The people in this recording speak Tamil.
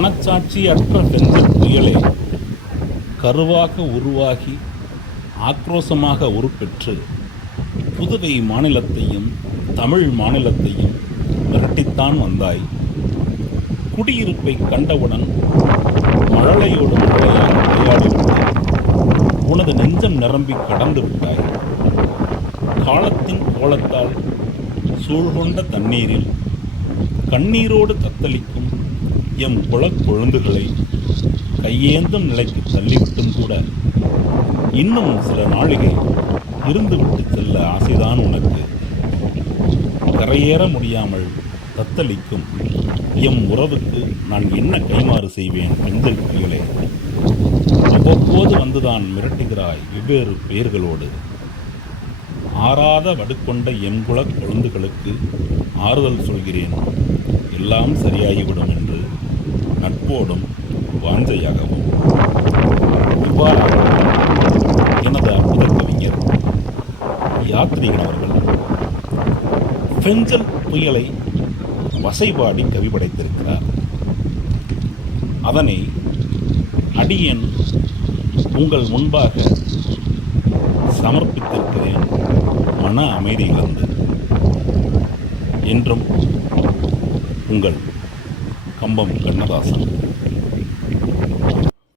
மனச்சாட்சி அற்ற பெஞ்சல் புயலே கருவாக உருவாகி ஆக்ரோசமாக உருப்பெற்று புதுவை மாநிலத்தையும் தமிழ் மாநிலத்தையும் விரட்டித்தான் வந்தாய். குடியிருப்பை கண்டவுடன் மழலையோடு மழையாக விளையாடிவிட்டாய் உனது நெஞ்சம் நிரம்பி கடந்து விட்டாய் காலத்தின் கோலத்தால் சூழ்கொண்ட தண்ணீரில் கண்ணீரோடு தத்தளிக்கும் எம் குலக் கொழுந்துகளை கையேந்தும் நிலைக்கு தள்ளிவிட்டும் கூட இன்னும் சில நாளிகை இருந்துவிட்டு செல்ல ஆசைதான் உனக்கு. கரையேற முடியாமல் தத்தளிக்கும் எம் உறவுக்கு நான் என்ன கைமாறு செய்வேன் பெண்கள் புயலே அவ்வப்போது வந்துதான் மிரட்டுகிறாய் வெவ்வேறு பெயர்களோடு ஆறாத வடுக்கொண்ட எங்குளக் கொழுந்துகளுக்கு ஆறுதல் சொல்கிறேன். எல்லாம் சரியாகிவிடும் என்று அன்போடும் வாஞ்சையாகவும் இவ்வாறாக எனது அற்புத கவிஞர் யாத்ரீகன் அவர்கள் பெஞ்சல் புயலை வசைபாடி கவி படைத்திருக்கிறார். அதனை அடியேன் உங்கள் முன்பாக சமர்ப்பித்திருக்கிறேன். மன அமைதியிலிருந்து என்றும் உங்கள் കമ്പം കണ്ണദാസൻ